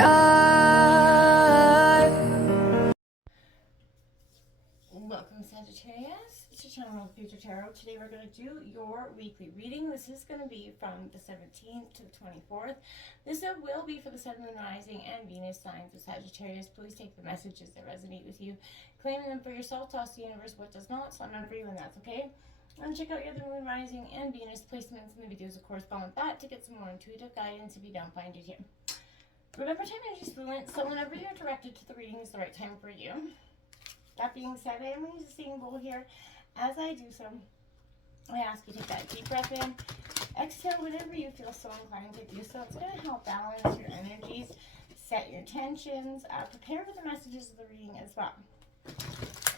are. Welcome, Sagittarius. It's your channel of Future Tarot. Today we're going to do your weekly reading. This is going to be from the 17th to the 24th. This will be for the Sun, Moon, Rising, and Venus signs of Sagittarius. Please take the messages that resonate with you, claim them for yourself, toss the universe what does not, slam them for you, and that's okay. And check out your other Moon, Rising, and Venus placements in the videos that correspond with that to get some more intuitive guidance if you don't find it here. Remember, time energy is fluent, so whenever you're directed to the reading is the right time for you. That being said, I am going to use a singing bowl here. As I do so, I ask you to take that deep breath in. Exhale whenever you feel so inclined to do so. It's going to help balance your energies, set your tensions, prepare for the messages of the reading as well.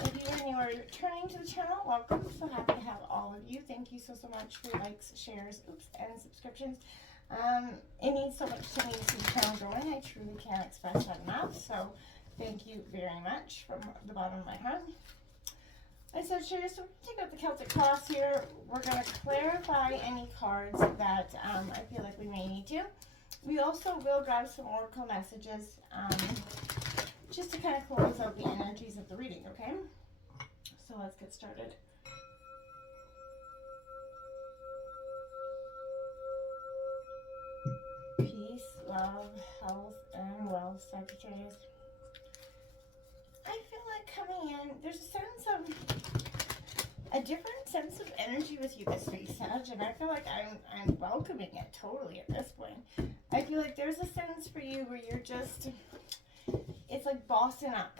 If you are new or returning to the channel, welcome. So happy to have all of you. Thank you so much for likes, shares, and subscriptions. It means so much to me to see the channel growing. I truly can't express that enough. So thank you very much from the bottom of my heart. I said, sure, so take out the Celtic cross here. We're going to clarify any cards that I feel like we may need to. We also will grab some oracle messages just to kind of close out the energies of the reading, okay? So let's get started. Peace, love, health, and wealth, Sagittarius. I feel like coming in, there's a different sense of energy with you this week, Sag, and I feel like I'm welcoming it totally at this point. I feel like there's a sense for you where you're just, it's like bossing up.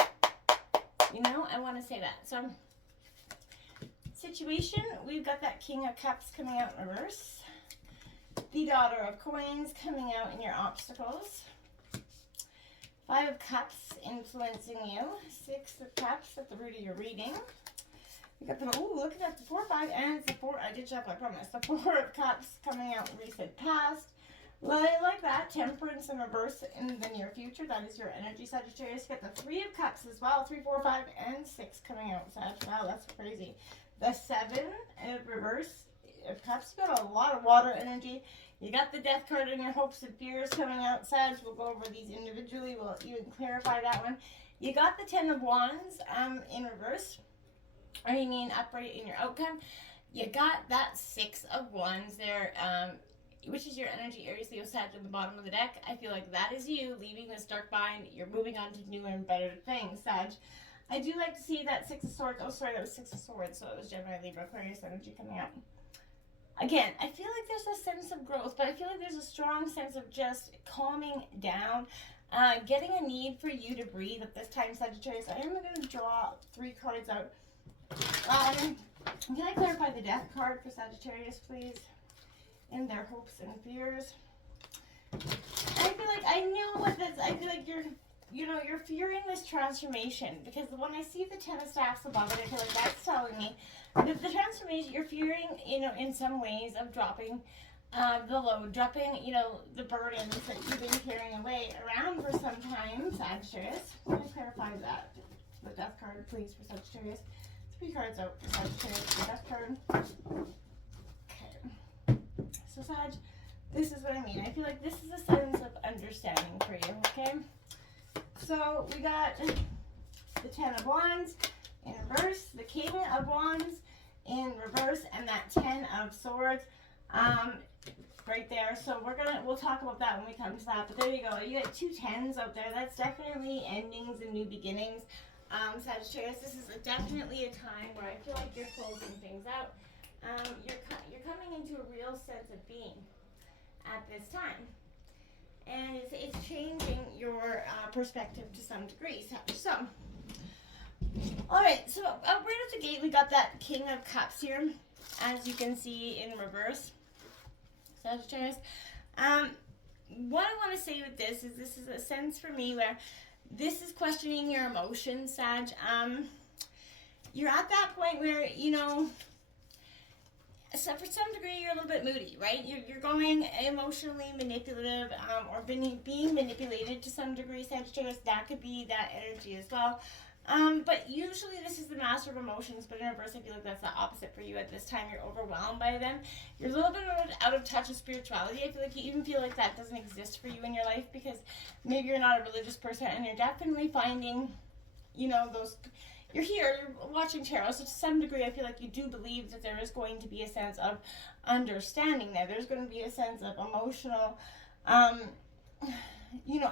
You know, I want to say that. So, situation, we've got that King of Cups coming out in reverse. The Daughter of Coins coming out in your obstacles. 5 of Cups influencing you. 6 of Cups at the root of your reading. You got the, oh, look at that, the 4, 5, and it's the 4, I did shuffle, I promise. The 4 of Cups coming out in recent past. Like that, Temperance in reverse in the near future. That is your energy, Sagittarius. You got the 3 of Cups as well. 3, 4, 5, and 6 coming out, Sag. Wow, that's crazy. The 7 in reverse of Cups. You got a lot of water energy. You got the Death card in your hopes and fears coming out, Sag. We'll go over these individually. We'll even clarify that one. You got the 10 of Wands in reverse. Or you mean upright in your outcome. You got that 6 of Wands there, which is your energy, Aries, Leo, Sag at the bottom of the deck. I feel like that is you leaving this dark bind. You're moving on to newer and better things, Sag. I do like to see that 6 of Swords. Oh, sorry, that was 6 of Swords. So it was Gemini, Libra, Aquarius energy coming out. Again, I feel like there's a sense of growth, but I feel like there's a strong sense of just calming down, getting a need for you to breathe at this time, Sagittarius. I am going to draw 3 cards out. Can I clarify the Death card for Sagittarius, please? And their hopes and fears. I feel like I know what this. I feel like you're fearing this transformation, because when I see the 10 of Staffs above it, I feel like that's telling me that the transformation you're fearing, in some ways of dropping the load, dropping, the burdens that you've been carrying away around for some time, Sagittarius. Let me clarify that. The Death card, please, for Sagittarius. 3 cards out for Sagittarius. The Death card. Okay. So, Sag, this is what I mean. I feel like this is a sense of understanding for you, okay? So, we got the 10 of Wands in reverse, the King of Wands in reverse, and that 10 of Swords right there. So, we'll talk about that when we come to that. But there you go. You got 2 10s out there. That's definitely endings and new beginnings. Sagittarius, this is definitely a time where I feel like you're closing things out. You're coming into a real sense of being at this time, and it's changing your perspective to some degree. So, all right. So right out the gate, we got that King of Cups here, as you can see in reverse, Sagittarius. What I want to say with this is a sense for me where this is questioning your emotions, Sag. You're at that point where, so for some degree, you're a little bit moody, right? You're going emotionally manipulative, or being manipulated to some degree, Sagittarius. That could be that energy as well. But usually this is the master of emotions, but in reverse, I feel like that's the opposite for you at this time. You're overwhelmed by them. You're a little bit out of touch with spirituality. I feel like you even feel like that doesn't exist for you in your life because maybe you're not a religious person and you're definitely finding, those... You're here, you're watching tarot, so to some degree I feel like you do believe that there is going to be a sense of understanding there. There's going to be a sense of emotional,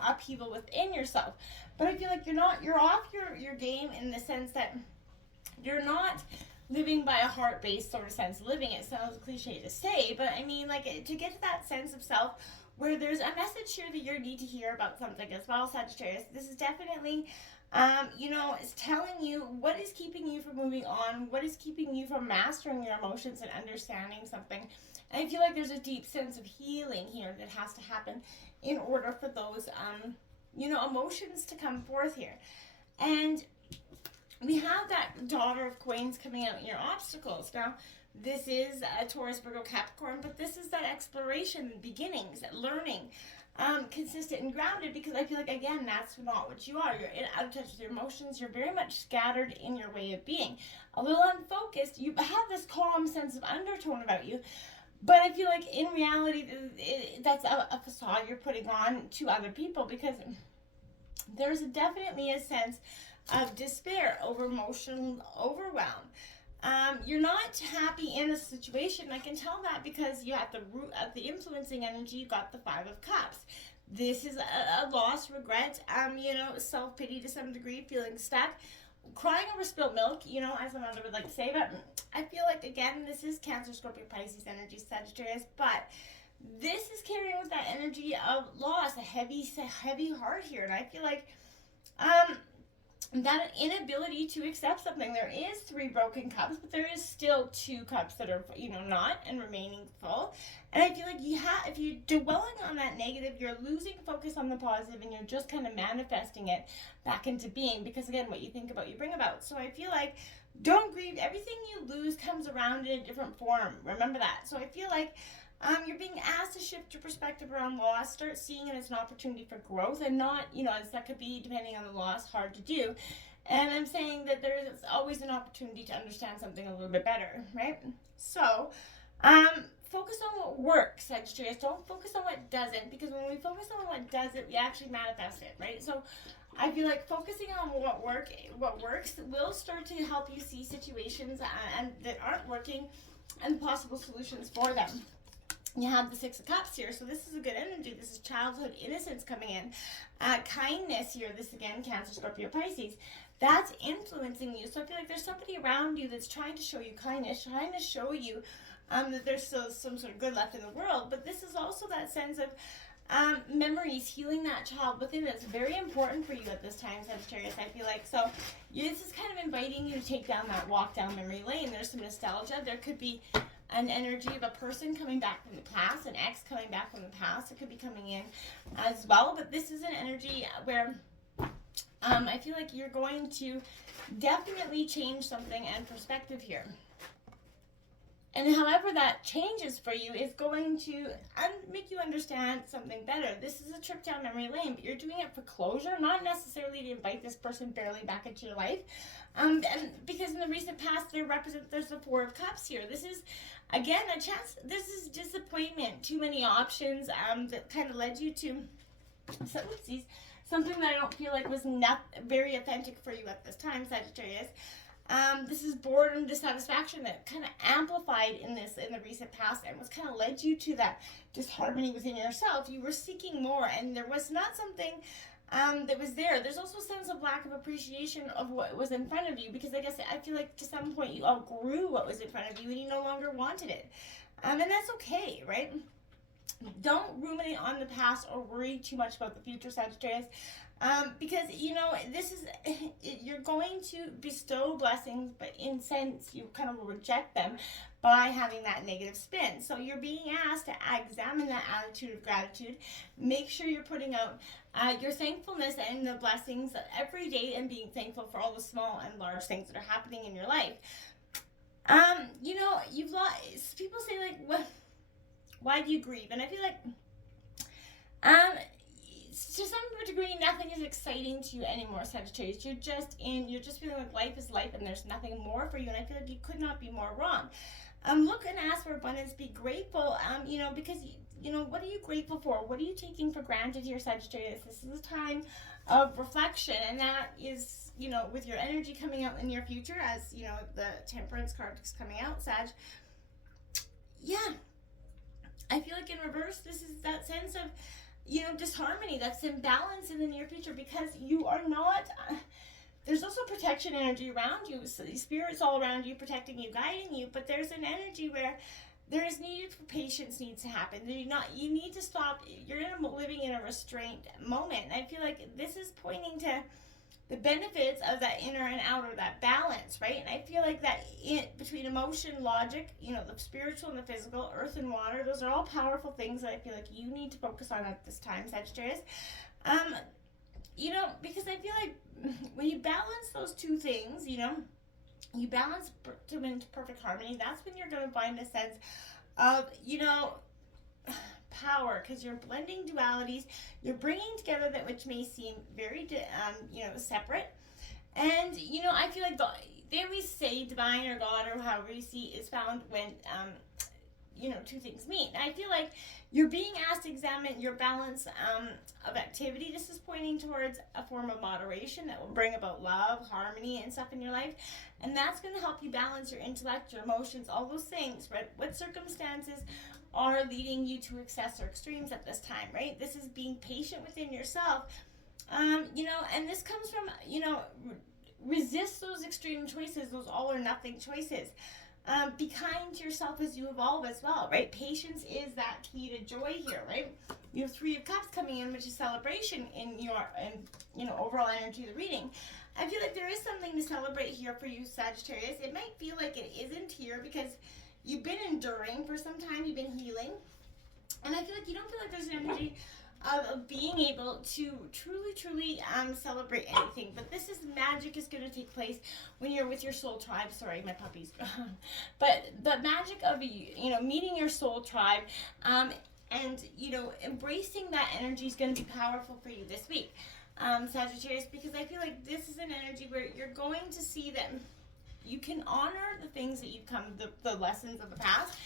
upheaval within yourself. But I feel like you're off your game in the sense that you're not living by a heart-based sort of sense of living. It sounds cliche to say, but I mean, like, to get to that sense of self where there's a message here that you need to hear about something as well, Sagittarius. This is definitely, it's telling you what is keeping you from moving on, what is keeping you from mastering your emotions and understanding something. And I feel like there's a deep sense of healing here that has to happen in order for those, emotions to come forth here. And we have that Daughter of Coins coming out in your obstacles. Now, this is a Taurus, Virgo, Capricorn, but this is that exploration, beginnings, learning, consistent and grounded, because I feel like, again, that's not what you are. You're out of touch with your emotions. You're very much scattered in your way of being. A little unfocused. You have this calm sense of undertone about you, but I feel like in reality, that's a facade you're putting on to other people, because there's definitely a sense of despair, over emotional overwhelm. You're not happy in a situation. I can tell that because you have the root of the influencing energy. You got the Five of Cups. This is a loss, regret, self-pity to some degree, feeling stuck, crying over spilled milk, as a mother would like to say. But I feel like, again, this is Cancer, Scorpio, Pisces energy, Sagittarius, but this is carrying with that energy of loss, a heavy heart here. And I feel like that inability to accept something. There is 3 broken cups, but there is still 2 cups that are, not and remaining full. And I feel like if you're dwelling on that negative, you're losing focus on the positive, and you're just kind of manifesting it back into being, because again, what you think about, you bring about. So I feel like, don't grieve. Everything you lose comes around in a different form. Remember that. So I feel like you're being asked to shift your perspective around loss, start seeing it as an opportunity for growth, and not, as that could be, depending on the loss, hard to do. And I'm saying that there's always an opportunity to understand something a little bit better, right? So, focus on what works, Sagittarius. Don't focus on what doesn't, because when we focus on what doesn't, we actually manifest it, right? So, I feel like focusing on what works will start to help you see situations and that aren't working and possible solutions for them. You have the Six of Cups here, so this is a good energy. This is childhood innocence coming in. Kindness here, this again, Cancer, Scorpio, Pisces. That's influencing you. So I feel like there's somebody around you that's trying to show you kindness, trying to show you that there's still some sort of good left in the world. But this is also that sense of memories, healing that child within. That's very important for you at this time, Sagittarius, I feel like. So this is kind of inviting you to take down that walk down memory lane. There's some nostalgia. There could be an energy of a person coming back from the past, an ex coming back from the past. It could be coming in as well. But this is an energy where I feel like you're going to definitely change something and perspective here. And however that changes for you is going to make you understand something better. This is a trip down memory lane, but you're doing it for closure, not necessarily to invite this person barely back into your life. And because in the recent past, there's the Four of Cups here. This is, again, a chance. This is disappointment. Too many options that kind of led you to something that I don't feel like was not very authentic for you at this time, Sagittarius. This is boredom, dissatisfaction that kind of amplified in the recent past, and was kind of led you to that disharmony within yourself. You were seeking more, and there was not something that was there. There's also a sense of lack of appreciation of what was in front of you, because I guess I feel like to some point you outgrew what was in front of you and you no longer wanted it. And that's okay, right? Don't ruminate on the past or worry too much about the future, Sagittarius. Because, this is, you're going to bestow blessings, but in sense, you kind of will reject them by having that negative spin. So you're being asked to examine that attitude of gratitude. Make sure you're putting out your thankfulness and the blessings every day, and being thankful for all the small and large things that are happening in your life. You've lost, people say, like, why do you grieve? And I feel like, some degree, nothing is exciting to you anymore, Sagittarius. You're just feeling like life is life and there's nothing more for you. And I feel like you could not be more wrong. Look and ask for abundance. Be grateful, because, what are you grateful for? What are you taking for granted here, Sagittarius? This is a time of reflection, and that is, with your energy coming out in the near future, as, the Temperance card is coming out, Sag. Yeah. I feel like in reverse, this is that sense of, disharmony, that's imbalance in the near future, because you are not... there's also protection energy around you. So the spirit's all around you, protecting you, guiding you. But there's an energy where there is needed for patience needs to happen. You need to stop. You're living in a restraint moment. And I feel like this is pointing to the benefits of that inner and outer, that balance, right? And I feel like that between emotion, logic, the spiritual and the physical, earth and water, those are all powerful things that I feel like you need to focus on at this time, Sagittarius. Because I feel like when you balance those two things, you balance them into perfect harmony, that's when you're going to find a sense of, power, because you're blending dualities, you're bringing together that which may seem very, separate. And, I feel like they always say divine or God or however you see is found when, two things meet. And I feel like you're being asked to examine your balance of activity. This is pointing towards a form of moderation that will bring about love, harmony, and stuff in your life. And that's going to help you balance your intellect, your emotions, all those things, right? What circumstances are leading you to excess or extremes at this time, right? This is being patient within yourself, and this comes from, resist those extreme choices, those all or nothing choices. Be kind to yourself as you evolve as well, right? Patience is that key to joy here, right? You have 3 of Cups coming in, which is celebration in your, overall energy of the reading. I feel like there is something to celebrate here for you, Sagittarius. It might feel like it isn't here because you've been enduring for some time, you've been healing. And I feel like you don't feel like there's an energy of being able to truly celebrate anything. But this is magic is going to take place when you're with your soul tribe. Sorry, my puppy's but the magic of meeting your soul tribe and embracing that energy is going to be powerful for you this week, Sagittarius, because I feel like this is an energy where you're going to see that you can honor the things that you've come, the lessons of the past.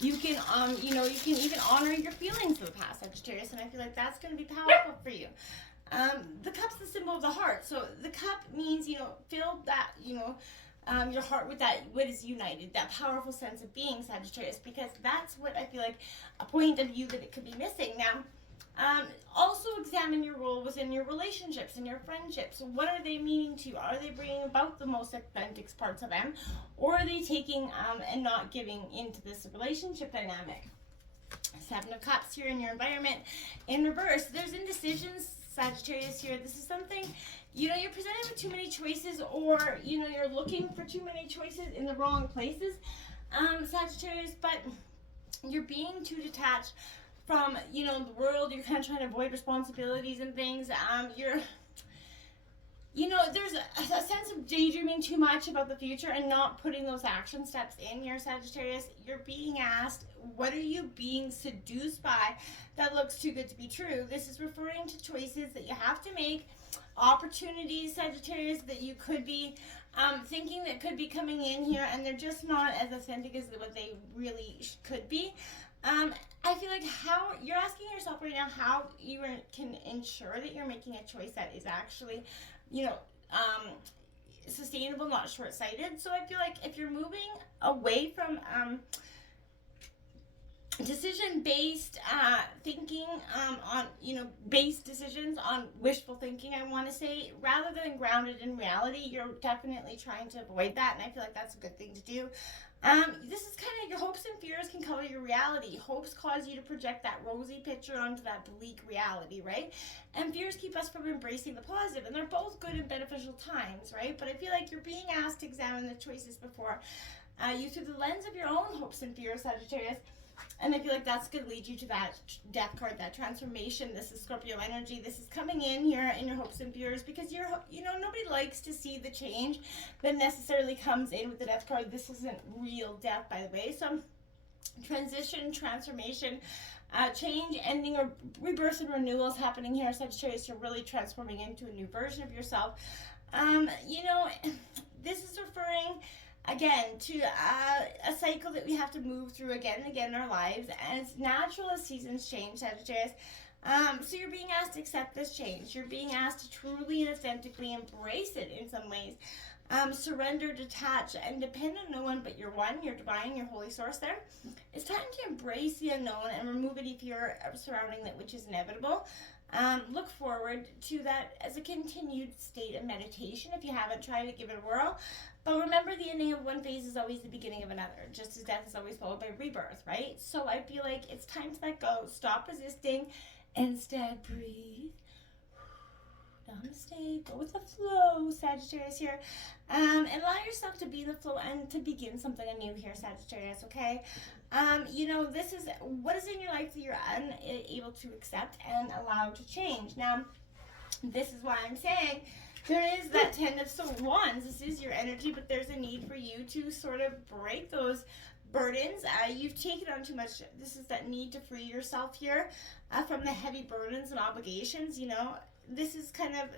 You can, you can even honor your feelings of the past, Sagittarius, and I feel like that's going to be powerful for you. The cup's the symbol of the heart, so the cup means, fill that, your heart with that, what is united, that powerful sense of being, Sagittarius, because that's what I feel like a point of you that it could be missing. Now, also examine your role within your relationships and your friendships. What are they meaning to you? Are they bringing about the most authentic parts of them? Or are they taking and not giving into this relationship dynamic? 7 of Cups here in your environment. In reverse, there's indecisions, Sagittarius here. This is something, you're presented with too many choices, or, you're looking for too many choices in the wrong places, Sagittarius, but you're being too detached from, the world. You're kind of trying to avoid responsibilities and things. There's a sense of daydreaming too much about the future and not putting those action steps in here, Sagittarius. You're being asked, what are you being seduced by that looks too good to be true? This is referring to choices that you have to make, opportunities, Sagittarius, that you could be thinking that could be coming in here, and they're just not as authentic as what they really could be. I feel like how you're asking yourself right now how you can ensure that you're making a choice that is actually, sustainable, not short-sighted. So I feel like if you're moving away from decision-based thinking on, based decisions on wishful thinking, I want to say, rather than grounded in reality, you're definitely trying to avoid that, and I feel like that's a good thing to do. This is kind of your hopes and fears can color your reality. Hopes cause you to project that rosy picture onto that bleak reality, right? And fears keep us from embracing the positive, and they're both good and beneficial times, right? But I feel like you're being asked to examine the choices before you through the lens of your own hopes and fears, Sagittarius. And I feel like that's going to lead you to that death card, that transformation. This is Scorpio energy. This is coming in here in your hopes and fears because nobody likes to see the change that necessarily comes in with the death card. This isn't real death, by the way. So transition, transformation, change, ending, or rebirth and renewals happening here, Sagittarius. You're really transforming into a new version of yourself. You know, this is referring again to a cycle that we have to move through again and again in our lives, and it's natural as seasons change, Sagittarius. So you're being asked to accept this change. You're being asked to truly and authentically embrace it in some ways. Surrender, detach, and depend on no one but your one, your divine, your holy source there. It's time to embrace the unknown and remove any fear surrounding that which is inevitable. Look forward to that as a continued state of meditation if you haven't tried to give it a whirl. But remember, the ending of one phase is always the beginning of another, just as death is always followed by rebirth, right? So I feel like it's time to let go, stop resisting, instead breathe. Namaste, go with the flow, Sagittarius here. And allow yourself to be in the flow and to begin something anew here, Sagittarius, okay? You know, this is what is in your life that you're unable to accept and allow to change. Now, this is why I'm saying there is that 10 of Wands. This is your energy, but there's a need for you to sort of break those burdens. You've taken on too much. This is that need to free yourself here from the heavy burdens and obligations, you know. This is kind of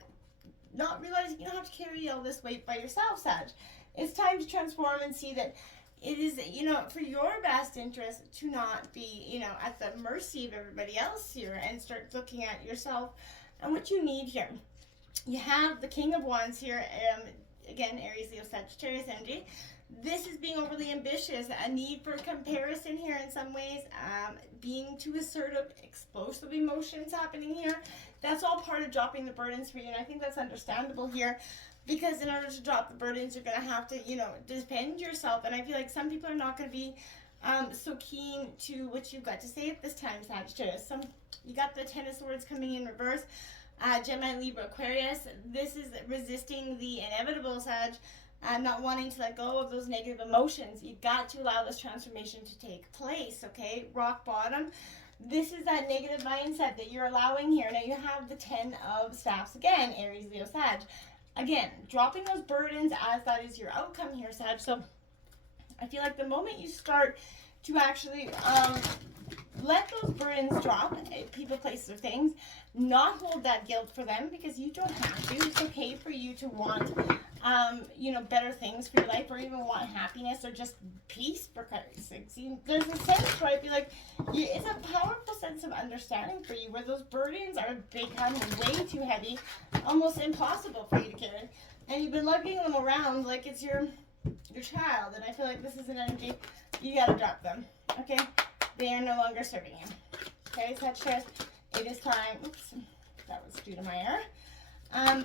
not realizing you don't have to carry all this weight by yourself, Sag. It's time to transform and see that it is, you know, for your best interest to not be, you know, at the mercy of everybody else here, and start looking at yourself and what you need here. You have the King of Wands here, again, Aries, Leo, Sagittarius energy. This is being overly ambitious, a need for comparison here in some ways, being too assertive, explosive emotions happening here. That's all part of dropping the burdens for you, and I think that's understandable here, because in order to drop the burdens, you're going to have to, you know, defend yourself, and I feel like some people are not going to be so keen to what you've got to say at this time, Sagittarius. You got the Ten of Swords coming in reverse, Gemini, Libra, Aquarius. This is resisting the inevitable, Sag. Not wanting to let go of those negative emotions. You've got to allow this transformation to take place, okay? Rock bottom. This is that negative mindset that you're allowing here. Now you have the 10 of Staffs again, Aries, Leo, Sag. Again, dropping those burdens as that is your outcome here, Sag. So I feel like the moment you start to actually let those burdens drop, people, places, or things, not hold that guilt for them, because you don't have to. It's okay for you to want you know, better things for your life, or even want happiness or just peace, for Christ's sake. See, there's a sense where I feel like it's a powerful sense of understanding for you, where those burdens are becoming way too heavy, almost impossible for you to carry, and you've been lugging them around like it's your child. And I feel like this is an energy you gotta drop them. Okay, they are no longer serving you. Okay, Sagittarius, it is time. Oops, that was due to my error.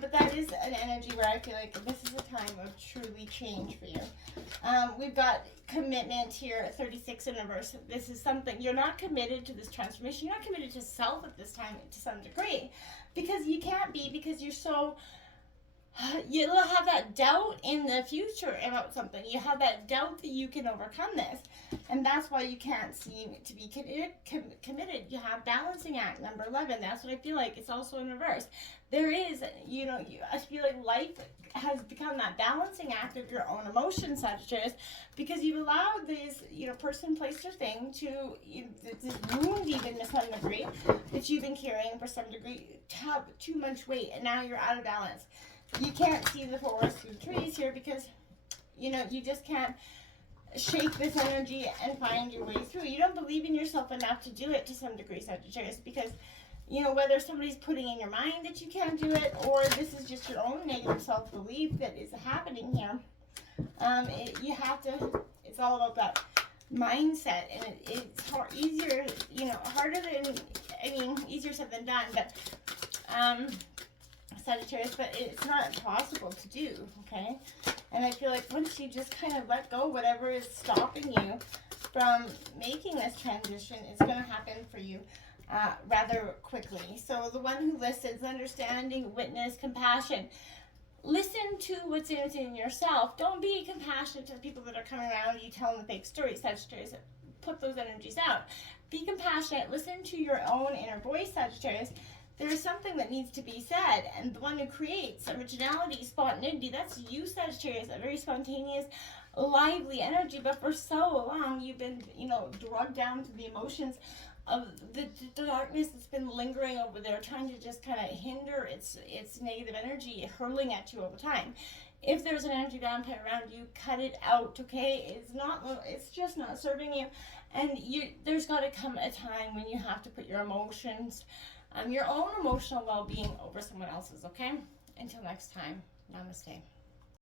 But that is an energy where I feel like this is a time of truly change for you. We've got commitment here, 36 in reverse. This is something, you're not committed to this transformation. You're not committed to self at this time to some degree, because you can't be, because you're so, you'll have that doubt in the future about something. You have that doubt that you can overcome this. And that's why you can't seem to be committed. You have balancing act, number 11. That's what I feel like. It's also in reverse. There is, you know, I feel like life has become that balancing act of your own emotions, Sagittarius, because you've allowed this, you know, person, place, or thing to, this wound even to some degree, that you've been carrying for some degree, to have too much weight, and now you're out of balance. You can't see the forest through the trees here, because, you know, you just can't shake this energy and find your way through. You don't believe in yourself enough to do it to some degree, Sagittarius, because, you know, whether somebody's putting in your mind that you can't do it, or this is just your own negative self-belief that is happening here, you have to, it's all about that mindset, and it's easier, you know, harder than, I mean, easier said than done, but, Sagittarius, but it's not impossible to do, okay? And I feel like once you just kind of let go, whatever is stopping you from making this transition is going to happen for you rather quickly. So the one who listens, understanding, witness, compassion. Listen to what's in yourself. Don't be compassionate to the people that are coming around you telling the fake stories, Sagittarius. Put those energies out. Be compassionate. Listen to your own inner voice, Sagittarius. There's something that needs to be said, and the one who creates originality, spontaneity, that's you, Sagittarius, a very spontaneous, lively energy, but for so long you've been, drugged down to the emotions of the darkness that's been lingering over there, trying to just kind of hinder its negative energy hurling at you all the time. If there's an energy vampire around you, cut it out, okay? It's just not serving you. And there's got to come a time when you have to put your emotions, your own emotional well-being over someone else's, okay? Until next time, namaste.